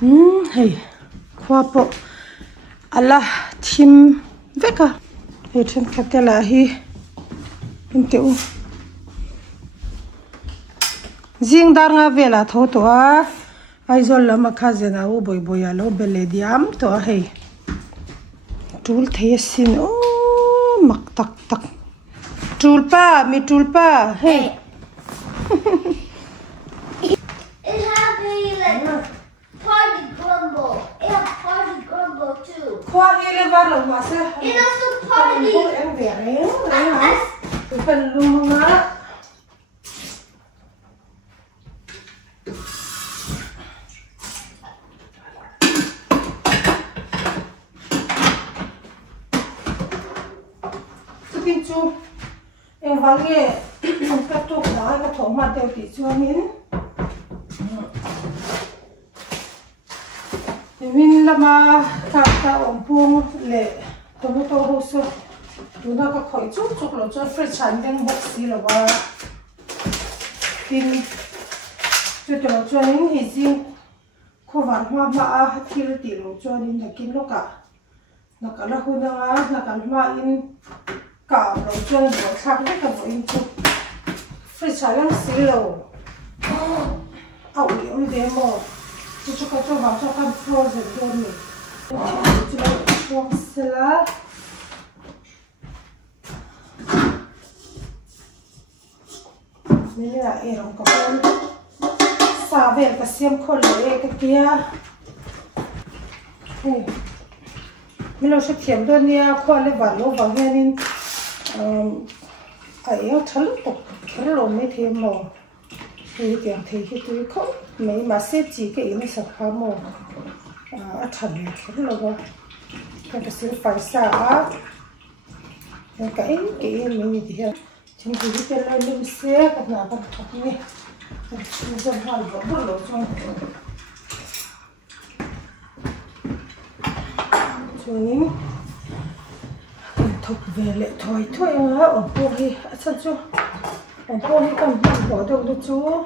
Hey, khoa bộ Allah thim veka. Hey, trên cái là hi in tiểu Zing dar nga về là thô to ai rồi là mà khá giờ nào bồi bồi alo bele diam to hey tool thấy xin ô mặc tak tak tool pa mi tool pa hey It has like party grumble. It has party grumble too. khoa hi le var lo ma se It also party. em về đấy hả phần luôn á chú em vắng nghe các thuốc đó các thổ mặt đều bị cho miến mình làm ta ổn buông lệ tôi hồ sơ chúng ta có khỏi chút là cho phải chán đen bốc xí là ba tin cho nên thì riêng khu văn hóa mà khi là tỷ lệ cho nên là kinh lúc cả là cả là khu đó là cả mà in cả lỗ chân lỗ khác tất cả mọi thứ phải xài lắm xí lỗ ảo yếu thế mà cho các cho vào cho các frozen luôn này cho nó quăng salad nên là em có con xả về cái xiêm khô lệ cái kia mình lo sẽ thiểm đơn nha khoa lên bản lô vào nghe nên ấy thằng lúc cái lồng mấy thế mà thì tiền thì cái túi không mấy mà xếp chỉ cái nó sạch khá mà thằng cái lồng cái xếp phải xả cái mình thì chính vì cái lên mình xếp cái nào còn thật nhỉ mình dân hoàn vẫn bất lộ cho chúng thục về lệ thôi ở buông đi chân chú ở buông đi cần bỏ đâu được chú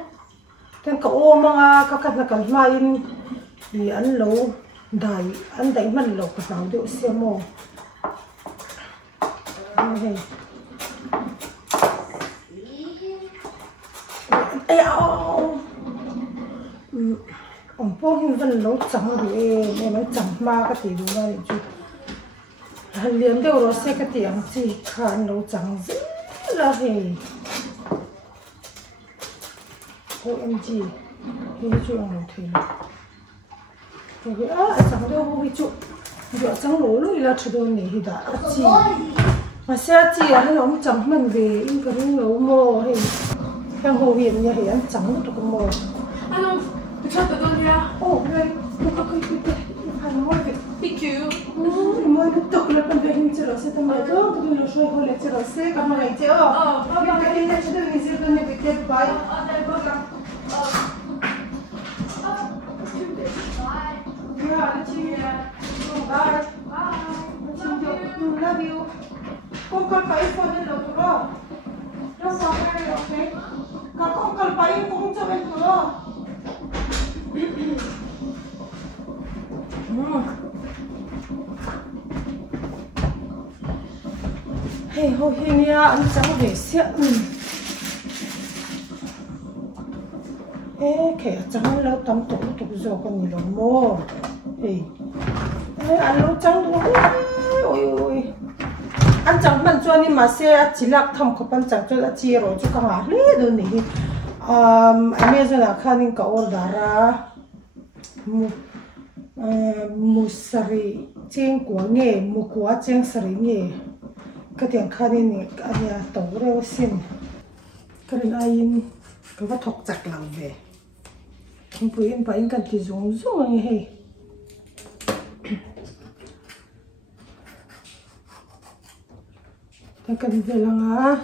tên cậu ôm các cặp là cần mai thì ăn lâu đẩy ăn đánh mình lâu cái nào đều xem mồ này ở buông thì vẫn lâu trắng thì em nói chẳng ma cái gì đúng rồi chú liền đều rồi sẽ cái tiếng gì khăn nấu trắng rất là hề cô em gì thì chuyện nấu thì rồi trắng đâu không bị trụ giờ trắng lố lối là chỉ đôi này thì đã chỉ mà xe chỉ là nó trắng mình về in cái nấu mồ thì hàng hồ biển nhà thì ăn trắng được cái mồ Ano, chắc tự nhiên ra. Ồ, đây, nó có cái hàng mồi vậy. PQ. Mồi nó tục là phần về hình chữ sẽ tầm này đó, tôi nó xoay hồi lại chữ sẽ cảm ơn anh chị ạ. Nhưng cái này sẽ được hình chữ này bị đẹp bay. Đây có cả. Bye. Love you. Con cái phone này đâu rồi? Nó sao cái này ok? Con cái cũng cho em rồi. Hey, hồi hình nha, anh cháu về xét ê, kẻ cháu lâu tắm tổ tục rồi còn nhiều lòng mô ê, anh lâu trắng đúng ôi anh chẳng mình cho nên mà xe chỉ lạc thầm của anh chẳng cho đã chia rồi cho các bạn hết rồi nè anh bây giờ là khá nên cậu đã ra một sari trên của nghề một quả trên sari nghề cái tiếng khá nên anh ya tổ rêu xin cái này anh cái vật thuộc chặt lòng về không phải em phải cần thì dùng như thế ta cần về là ngã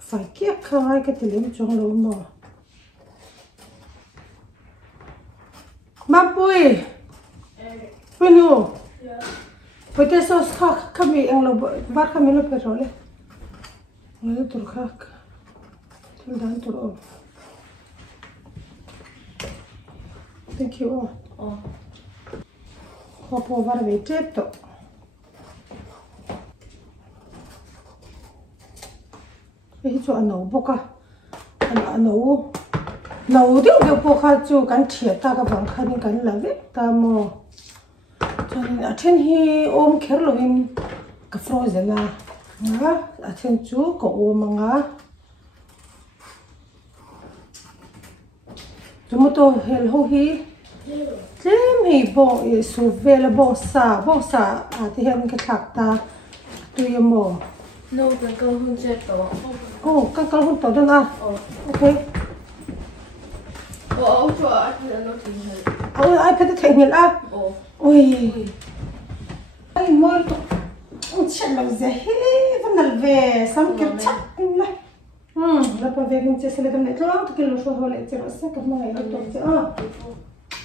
phải kiếp khai cái tiền lấy trong lỗ mỏ mà bùi bùi nụ bùi tê sốt khác kami ang lo bát kami lo pero le ngayon tur khác tuldan tur o Thank you. Khawvar var về tiếp tục. Cái chỗ nấu bốc à? Nấu điều bốc à? Chỗ cán thiệt ta cái vòng khăn cán là vết ta mò. Cho nên ở trên hi ôm kéo lo in cái frozen à? Ngã ở trên chỗ có ôm ngã. Chúng tôi hel ho hi. Thêm hi bo su về là bo sa à thì hiện cái thạc ta tùy mò. No, cái câu không chơi tổ. Các con không tổ đâu à? Ok. Ông cho anh nó thì hơi. Ai phải thấy nhiều à? Ôi. Ai mới ông chết lâu rồi. Vẫn là về xong kiểu chắc lại. Là phải về mình sẽ làm lại lo, thì nó số lại rồi sẽ các mọi người tốt chứ.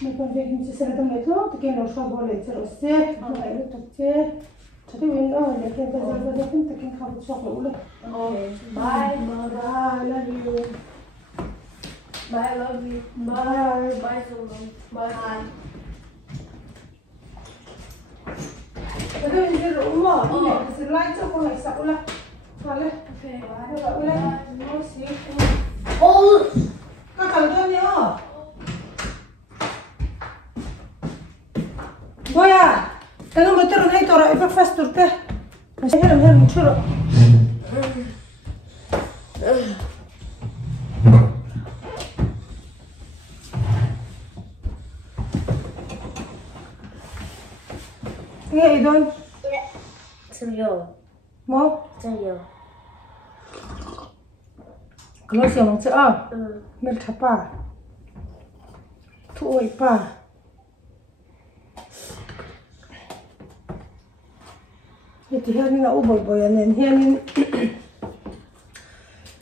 Mình phải về mình sẽ làm lại lo, thì nó số lại rồi sẽ các mọi người tốt chứ. Jadi window ada yang terjaga pun tak kena kau sok dulu. Bye. Bye, love you. Bye, love you. Bye. Bye, so long. Bye. Tapi ini rumah, ini selain tu kau nak sak ulah. Boleh. Okay. Boleh, boleh. Mau sih. Kau kalau tu ni Boya. Tengok motor ni tora breakfast tu teh. Masih helm curut. Nghe idon. Serius. Mau? Serius. Kalau siang macam mel thapa. Thu oi pa. Thì hiện là u bồi nên hiện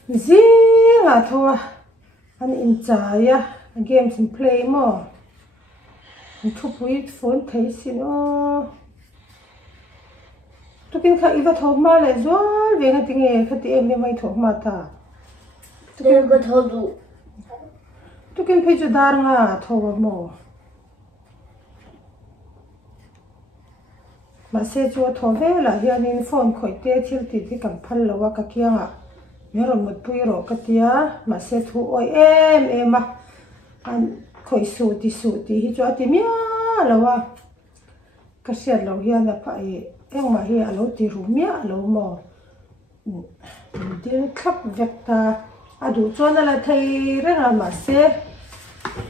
Zing à thôi anh in trái à games in play mà anh chụp với phone thấy xin tôi kinh khai và thầu mà lại rồi về cái tiếng nghe cái tiếng em mới thầu mà ta Tôi có thầu đủ. tôi kinh phải cho đar ngà thầu mà mà xe chúa thầu về là hiện in phone khỏi tê thiêu thì cầm phăng lâu cái kia à nhớ rồi một bụi rồi cái tia mà xe thu ôi em mà anh khỏi sụt thì hi cho thì mía lâu à cái xe lâu hiện là phải em mà hiện lâu thì rủ mía lâu mà đi khắp việc ta đủ cho nên là thấy rất là mà xe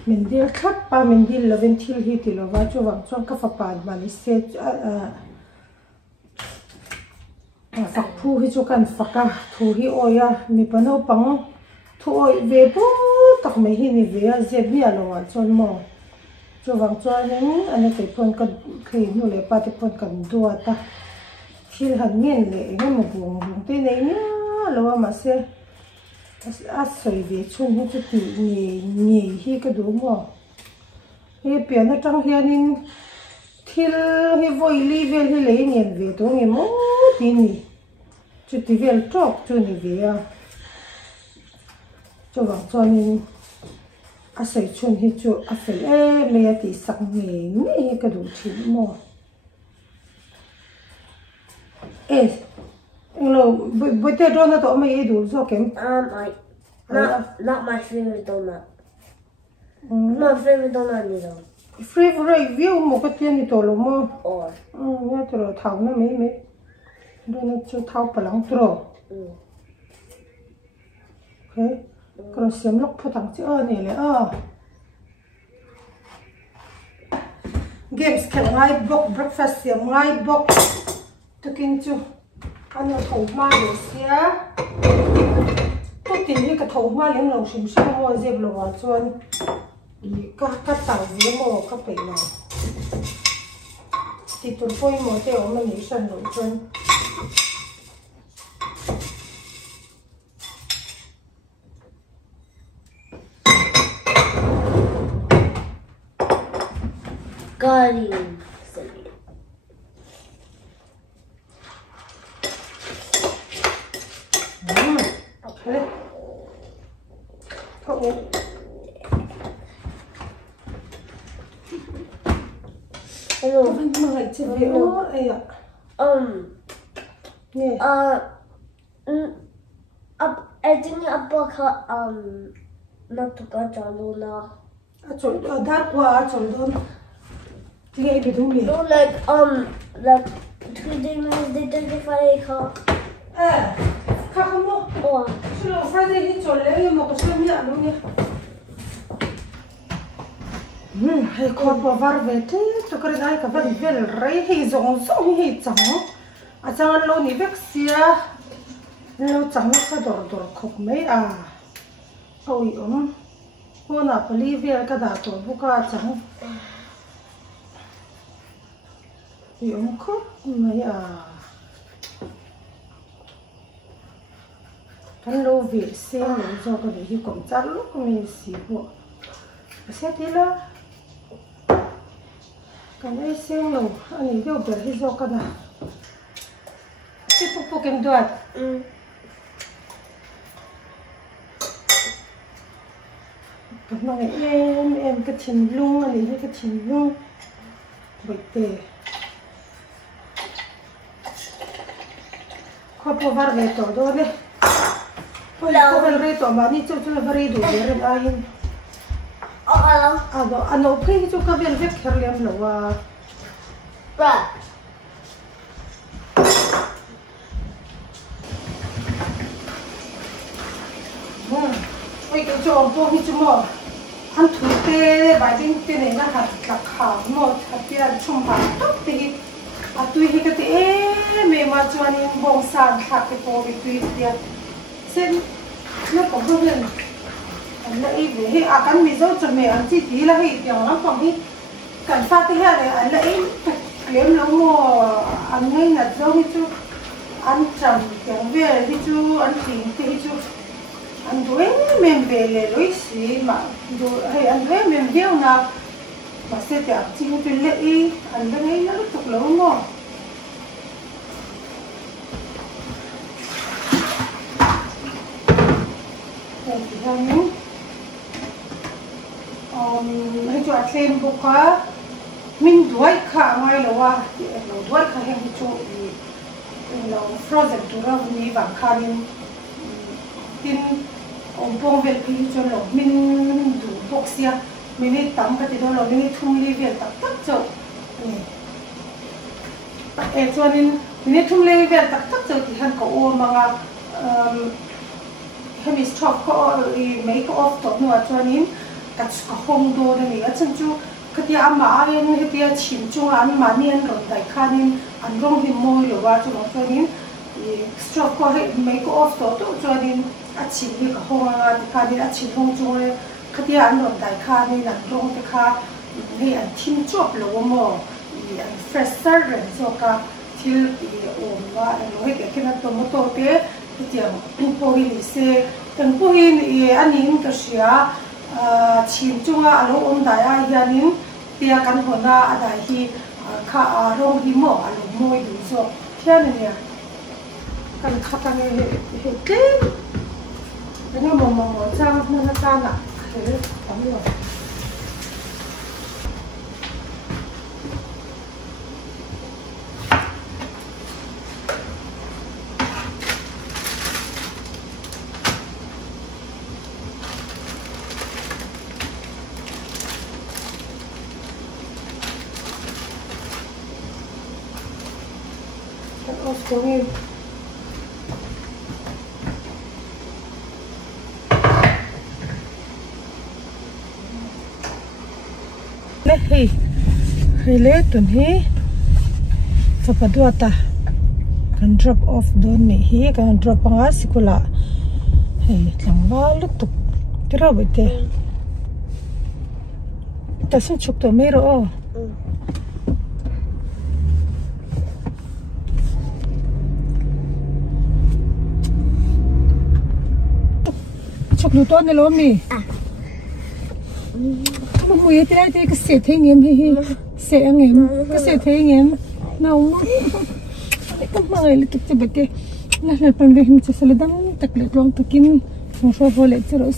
mình đi khắp ba mình đi là bên thiêu hi thì lâu và cho vàng cho các pháp bản mà đi xe phật phu hi cho cần phật à thu hi oi à mi pan ho pang thu oi về bố tắc mấy hi ni về à dẹp bia lo à chọn mò cho vàng cho nên anh ấy phun cần khi nu lệ ba thì phun cần đua ta khi hẳn nhiên lệ cái một vùng tây này nhá lo mà sẽ sợi về chôn hết cho tỉ nhỉ hi cái đúng mò hi biển nó trong hi nên thì hi voi li về hi lấy nhiên về tôi nghe mốt đi nhỉ chút tí về trọc cho nhỉ về à cho vàng cho nên sợi chôn hi cho phải mấy tí sắc nghề nhỉ cái đủ chín mò lo bây giờ đó nó tao mấy đủ rồi kém Not my favorite donut. Not favorite donut gì đâu. Favorite view một cái tiền thì tôi luôn mà. Nhớ tôi tháo nó mấy đó nó cho tháo phải lắng rồi. Ok, còn xem lúc phụ thằng chứ này là games can ngay book breakfast xem ngay book tôi kinh chú anh nó thấu mà để xía tôi tìm cái thấu mà liền lâu xem mua dẹp lâu chuan các tàu gì mà các phải nào thì tôi coi một cái ông mình sẵn rồi chuan Curry. Okay. Cậu Hello. Mga chibi o aya. Nè. I think apaka natuka jaluna. Achol dar kwa achol don. Tingay bidung ni. No, like 3 days they didn't find her. Kakamo. Oh. Sulo Friday hi chol le mo ko sum ya lu ni. Hay ko po var vete to kare dai ka van vel rei hi zong zong hi chang. A chang lo ni vek sia. Lo chang sa dor khok mai a. Oi ko na pali vel ka da to bu ka chang. Yung khok mai a. Kan lo vi se lo zo ko hi kom char lo ko mi si bo. Se ti la. Kan ai se lo ani do ber hi zo ka da. Si pu ken doat. Kan ma em cái chin lung ani cái chin lung. Boi te. Ko po var ve to do le. Ko vel re to ma ni chu chu vari do re ai. Ano phi chu ka vel ve kher lem lo wa. Bruh. Ôi cái chỗ tôi hi chú mò ăn thú tê bài tin này là hạt lạc khảo mò hạt tiền chung hạt tốt thì tôi hi cái tê mẹ mà cho anh bông sàn hạt cái bò bị tùy tiền xem nó có bao nhiêu anh lấy về cái mì dâu cho mẹ ăn chi tí là hi tiền nó còn hi cần pha cái này anh lấy kiếm nó mò ăn ngay là dâu hi chú ăn chầm tiền về hi chú ăn thịt thì chú anh đuổi mình về lề lối xí mà hay anh đuổi mình hiếu nào mà sẽ đẹp chính từ lễ anh đang nghĩ nó tục lâu ngon đây thì ra những hay cho thêm bộ cá mình đuổi khá ngay là wa đuổi khá hem cho là frozen tu ra mi vàng khá nên tin ông bông về phi cho nó mình đủ bốc xia mình đi tắm cái đó là mình đi thum ly về tắc cho cho nên mình đi thum ly về tắc cho thì hắn có ôm mà hem is chop có make off tốt nữa cho nên cái không đồ này ở chân chú cái tia mà anh cái tia chìm chung anh mà nên rồi đại khá nên anh rong thì môi rồi vào cho nên chop có make off tốt cho nên chỉ vì cái hôm mà thì khai đi chỉ hôm chung cái tia anh rồi đại khá nên anh rong thì khá thì anh chìm chop rồi mà anh fresher rồi cho cả til ôm và anh nói cái này tôi mua thế cái tiếng po hi se tiếng po hi anh in cái gì chìm chung anh ôm đại ai anh tia căn hộ na đại hi khá rong hi mỏ anh môi đủ cho thế này nè căn khát anh hết thế cái này mà trang nó tan à thế tắm rồi xuống em hey late tun hi fapadua ta kan drop off don ni hi kan drop anga sikula hey tlangwa lutuk tira bite ta sin chuk to mero chuk lu to ne lo mi mà mùi thế này thì cái sét thấy nghiêm hi sét anh em cái sét thấy nghiêm nào cái mà người lịch tập bete là phần về mình sẽ làm đam tắc lệ long takin xong rồi vô lệ cho rồi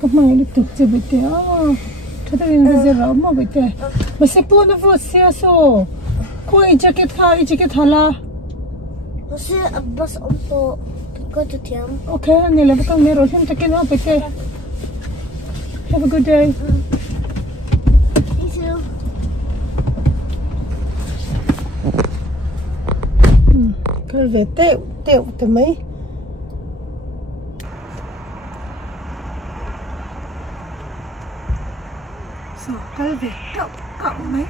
cái mà người lịch tập bete à thật là nên giờ rồi mà bete mà sẽ buồn nó vượt xe số cô ấy jacket hala Você bus umpo go to tiam. okay anh này là cái mẹ rồi thêm jacket nó phải thế have a good day Me too. cái về tẹo từ mấy sao cái về cộng mấy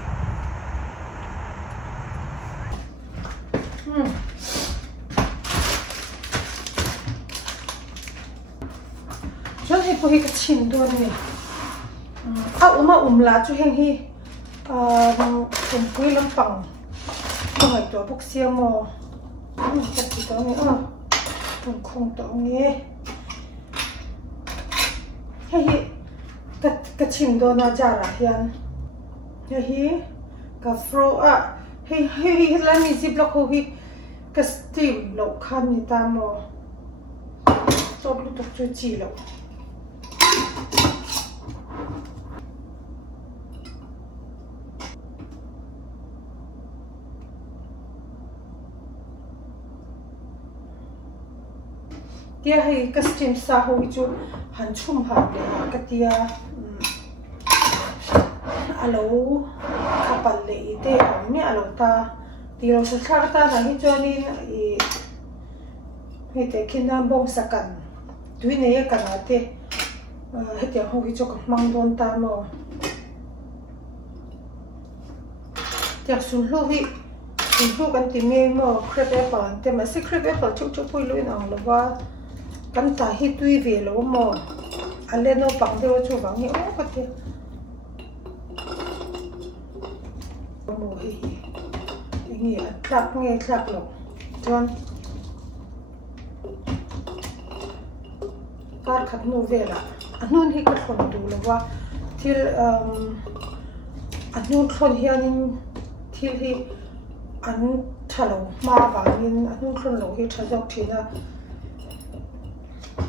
cho hết bôi cái chín đuôi này lá cho hết hi cùng quý lắm bằng hỏi tổ bốc xe mò chắc chỉ có nghe cùng không tổ nghe hay cái chín đuôi nó ra là hiền hay cái fro hay là mình zip lock hay cái steam lộc khăn như ta mò tốt lúc tục cho chỉ lộc tia hay cái steam sa hôi chú hắn chum hạt để cái tia alo kapal le ite mi alo ta tiro sa thar ta na hi chonin hi te kinam bong sakan tui ne kan ate he te ho hi chok mang don ta mo tiak sun lo hi sun kan ti me mo crab apple te ma se crab apple chuk pui luin ang lo wa kan ta hi tui ve lo mo ale no pang de chu wang hi o ka te mo hi nghe thắc lộc chọn cắt khát nô về là anh nuôi hi cắt khôn đủ là qua thì anh nuôi khôn hi anh thì anh thà lâu mà vàng nên anh nuôi khôn lâu hi thà dọc thì là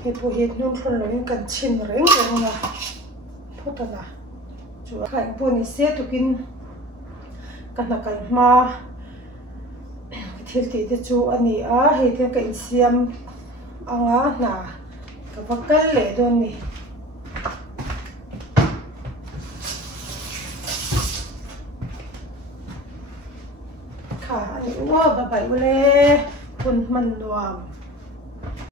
hi bố hi nuôi khôn lâu nên cần chín rèn rồi mà thôi ta là chú khai bố này sẽ tụi kinh cái nào cái mà thì thì chú anh ấy hay thì cái xiêm anh á nà cái bắp cái lệ đó nè khá anh ấy wow bà bảy bê phun mình doàm